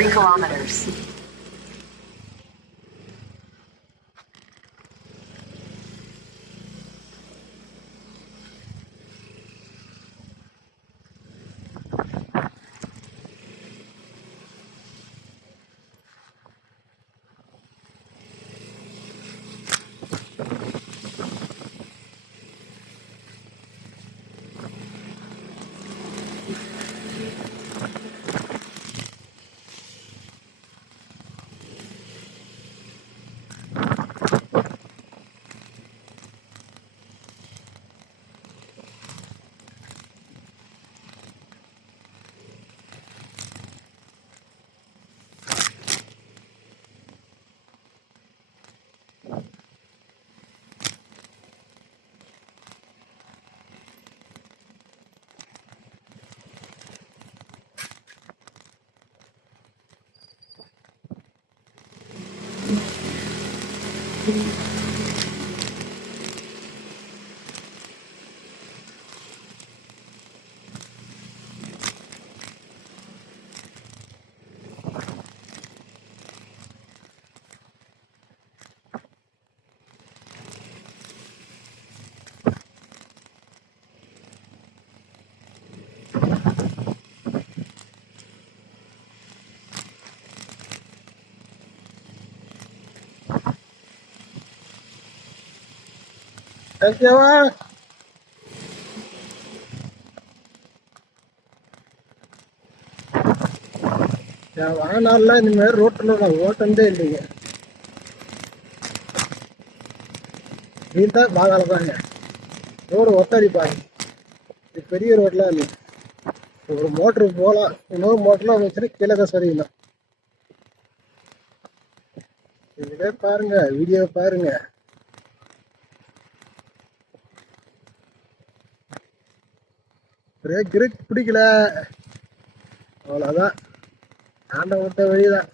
3 kilometers. ஓகேவா? என் வாழ்நாள்லாம் இனிமேல் ரோட்டில் நான் ஓட்டந்தே இல்லைங்க. நீண்ட பாதாள தாங்க ரோடு ஒத்தடிப்பாங்க. இது பெரிய ரோட்லாம் இல்லை. ஒரு மோட்ரு போகலாம், இன்னொரு மோட்டர்லாம் வந்துச்சுன்னா கீழே தான் சரியில்லை. இதுவே பாருங்க, வீடியோ பாருங்க. பிரேக் கிரேக் பிடிக்கல, அவ்வளோதான். ஆண்ட விட்ட வழிதான்.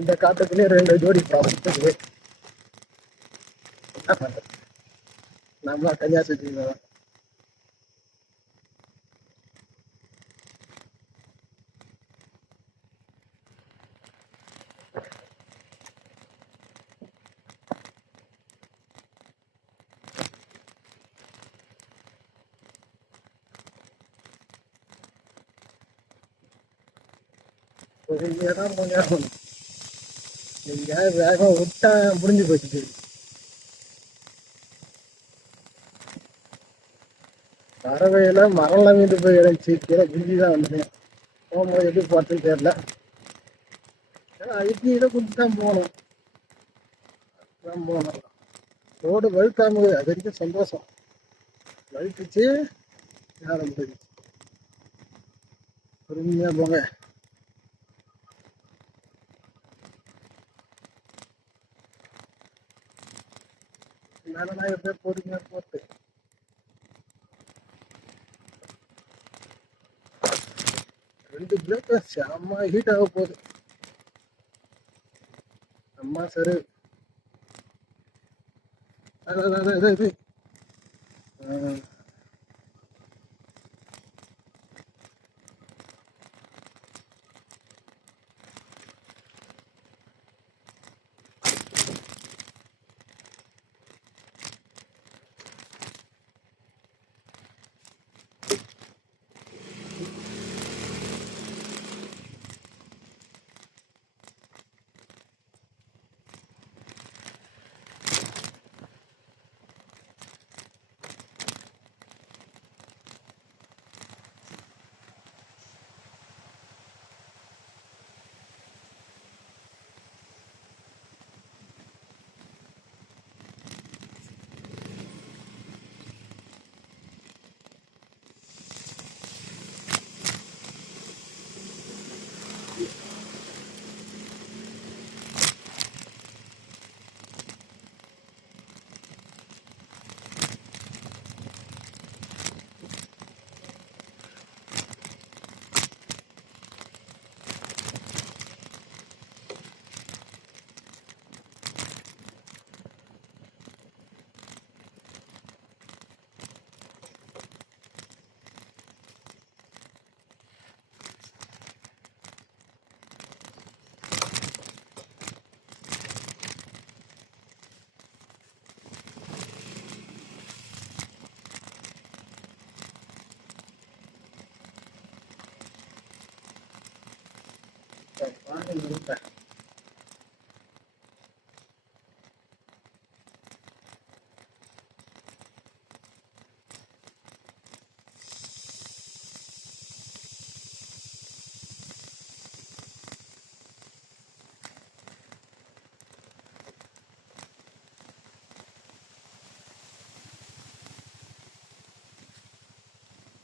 இந்த காட்டுக்குள்ளே 2 ஜோடி ப்ராஃபிட். என்ன பண்ணுறது, நம்மளா தனியாக செஞ்சுக்கலாம். பொறுமையாக தான் போகணும். எங்கேயாவது வேகம் விட்டா முடிஞ்சு போச்சு. பறவையில மரம்லாம் வீட்டு போய் இறந்துச்சு, கீழே குஞ்சு தான் வந்தேன். போகும்போது எப்படி போகிறதுன்னு தெரியல. ஐடியில குஞ்சு தான் போகணும். ரோடு வழுக்காம அது வரைக்கும் சந்தோஷம். வழுக்குச்சு, நேரம் போயிடுச்சு. பொறுமையாக போங்க. மேலே எப்படியோ பொறுமையாக போட்டு 2 பிரேக் செம்ம ஹீட் ஆக போகுது. அம்மா சரி, இது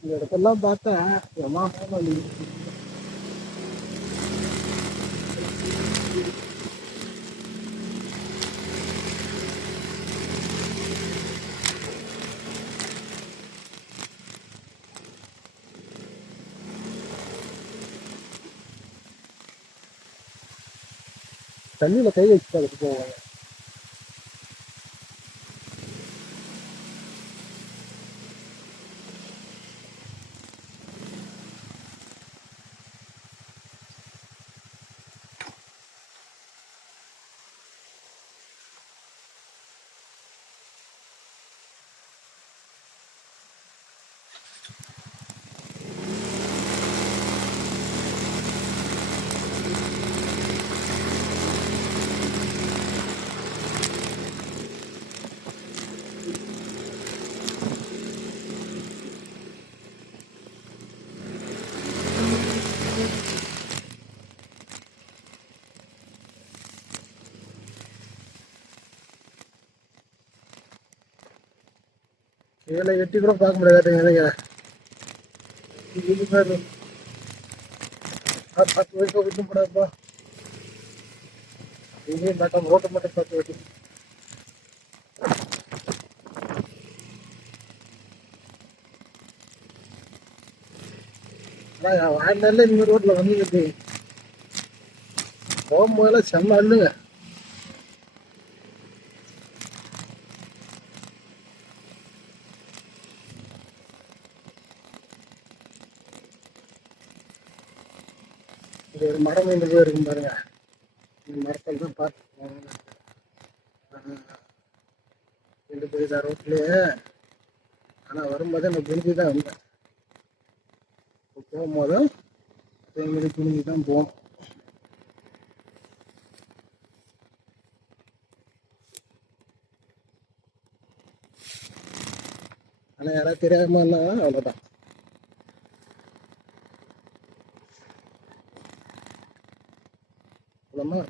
இந்த இடத்தெல்லாம் பார்த்தா எம்மா தண்ணியில் கை வச்சு பார்த்துட்டு போவாங்க. இதில் எட்டி கூட பார்க்க முடியாதுங்க. இதுங்க 10 வயசு விட்டு போடாப்பா. இங்கேயும் மட்டும் ரோட்டை மட்டும் பார்த்து வெட்டி. ஆனால் என் வாழ்நாளில் இந்த ரோட்டில் வந்துக்கிட்டு போகும்போதெல்லாம் செம்ம அல்லுங்க. இது ஒரு மரம் இந்த போய் இருக்கும் பாருங்க. இந்த மரத்தில் தான் பார்த்து ரெண்டு போய் ரோட்லேயே. ஆனால் வரும்போதே நான் குனிஞ்சு தான் வந்தேன். போகும்போதும் அதே மாதிரி குனிஞ்சு தான் போகணும். ஆனால் யாராவது தெரியாம இருந்தாங்கன்னா அவ்வளோதான். அவ்வளோமா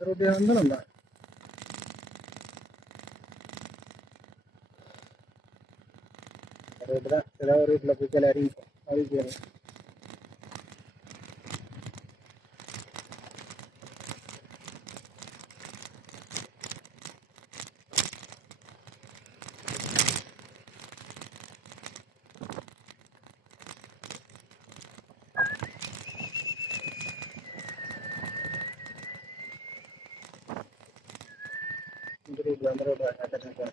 ரோட்டில் வந்து நம்ம ரோட்டு தான் ஏதாவது ரோட்டில் போய் கீழே அறிவிப்போம். அறிவிக்கிறேன். இந்த ரோடு அந்த ரோடு கரெக்டாக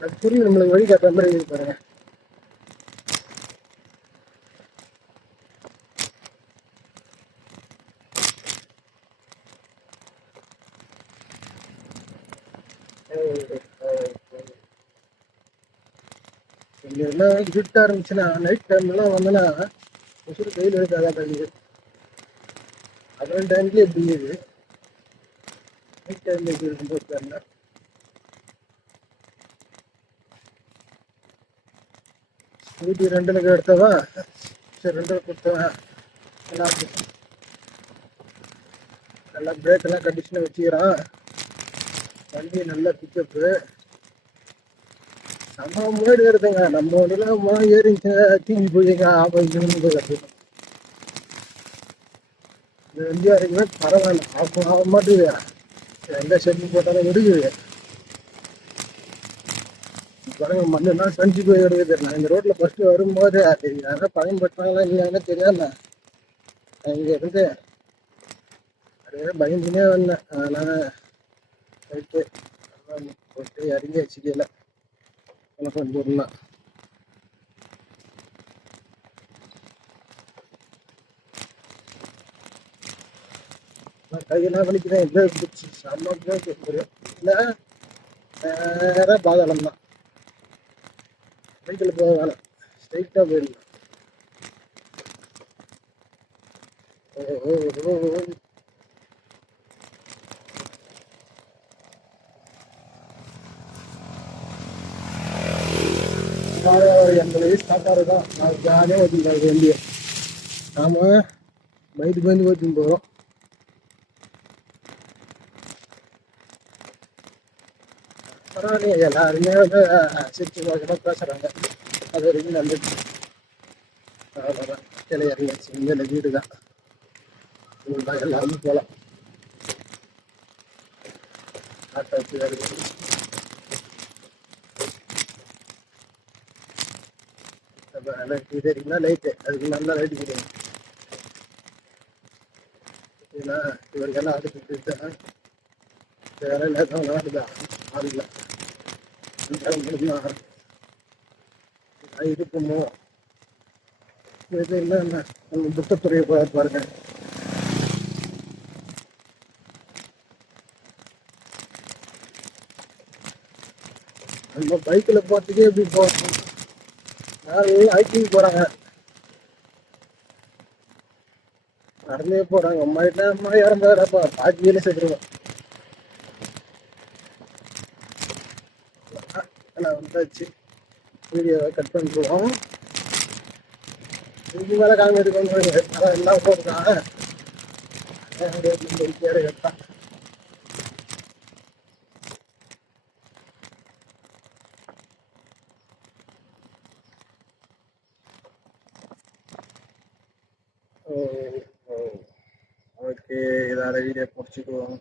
அது புரியும். நம்மளுக்கு வழி காட்டுற மாதிரி இருக்கு பாருங்க. இங்கே எல்லாம் இருட்ட ஆரம்பிச்சுன்னா நைட் டைம்லாம் வந்தோன்னா உசுறு கையில் எடுக்காதா தண்ணிது. அதோட டைம்லேயே எப்படி இருக்குது நைட் டைமில் எப்படி இருக்கும்போது தெரியல. ஸ்கூட்டி ரெண்டுனுக்கு எடுத்தவன் சரி ரெண்டு கொடுத்தவன் நல்லா பிரேக்கெல்லாம் கண்டிஷனாக வச்சுக்கிறான். வண்டி நல்லா பிக்கப்பு நம்ம முன்னாடி எடுத்துங்க. நம்ம வண்டியெல்லாம் ஏறிச்சுங்க தீங்கி போயிங்க ஆபத்து போய் கட்டணும். இந்த வண்டி வரைக்குமே பரவாயில்ல. ஆக மாட்டேங்குது. எந்த செட்டு போட்டாலும் எடுக்குது பாருங்க. மண்ணெல்லாம் செஞ்சு போய் எடுக்குது. நான் இந்த ரோட்டில் ஃபஸ்ட்டு வரும்போது அது யாராவது பயன்படுத்தாங்களா இல்லையானே தெரியாதுண்ணா. நான் இங்கே இருந்து அப்படியே பயந்துனே வந்தேன். அதனால் ரைட்டு போட்டு இறங்கி வச்சுக்கல கொஞ்சம் பொருளா கையெல்லாம் வலிக்கிறேன். இல்லை செம்ம இல்லை நேராக பாதாளம் தான். பைக்கில் போக வேணாம், ஸ்ட்ரைட்டாக போயிடலாம். ஒரு 80 வயசு சாப்பாடு தான். நான் ஜாலியாக ஓட்டிருக்காரு வண்டியை. நாம பயந்து ஓட்டின்னு போகிறோம். பரவாயில்லையே, எல்லாருமே வந்து சிரிச்சு மோசமாக பேசுகிறாங்க. அது வரைக்கும் நல்லது. அவ்வளோதான், கீழே இறங்கியாச்சு. இங்கே வீடு தான். எல்லாருமே போகலாம். ஆட்டோ வச்சு வருது. இது இருக்குன்னா லைட்டு, அதுக்கு நல்லா லைட்டு கிடையாது. ஏன்னா இவருக்கெல்லாம் அடுத்து வேற நேரம் நாடுதான் ஆடல இருக்குமோ. இது என்ன நம்ம புத்தத்துறையை பாருங்க. நம்ம பைக்கில் போகிறதுக்கே எப்படி போகிறோம். ஹைக்கிங் போகிறாங்க, நடந்தே போகிறாங்க. அம்மா இறந்தாப்பா பாக்கியில சேர்த்துருவோம். நான் வந்தாச்சு, வீடியோவை கட் பண்ணிடுவோம். இதுக்கு மேலே காங்க எடுக்கணும். அதான் எல்லாம் போட்டுருக்கான். கட்டான். ஓகே, இதோட வீடியோ முடிச்சுக்குவோம்.